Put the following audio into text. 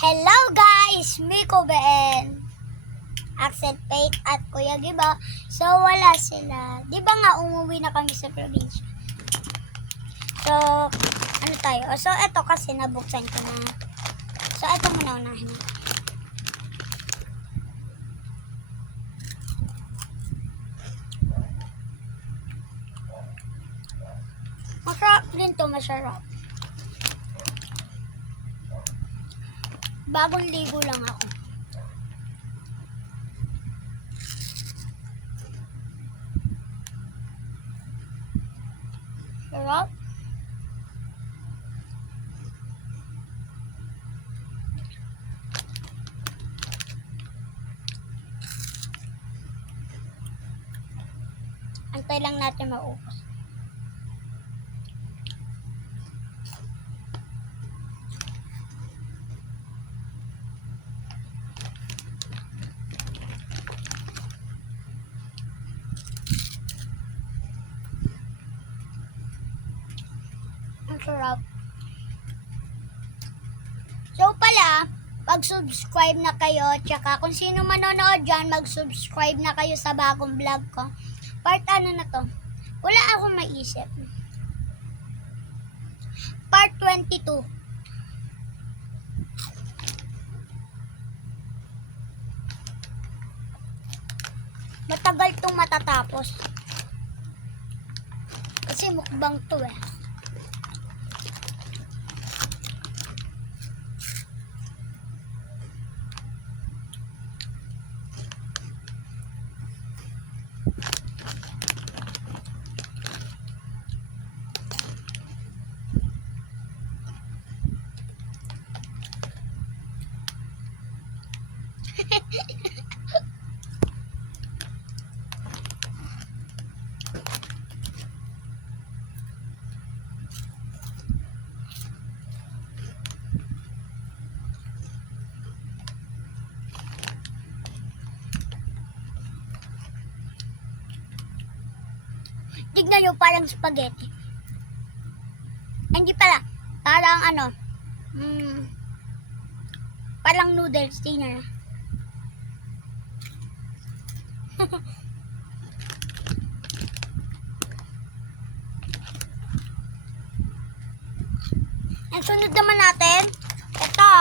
Hello guys! Miko Ben, Accent Fate at Kuya Giba. So wala sila. Di ba nga umuwi na kami sa probinsya? So, ano tayo? So eto kasi nabuksan ko na. So eto muna unahin. Masarap din to, masarap. Bagong ligo lang ako. Sarap. Antay lang natin maubos. Ang sarap. So pala, pag-subscribe na kayo, tsaka kung sino manonood dyan, mag-subscribe na kayo sa bagong vlog ko. Part ano na to? Wala akong maisip. Part 22. Matagal tong matatapos. Kasi mukbang to eh. Tignan nyo, parang spaghetti. Hindi pala. Parang ano. Parang noodles. Tingnan na. Ang sunod naman natin. Ito.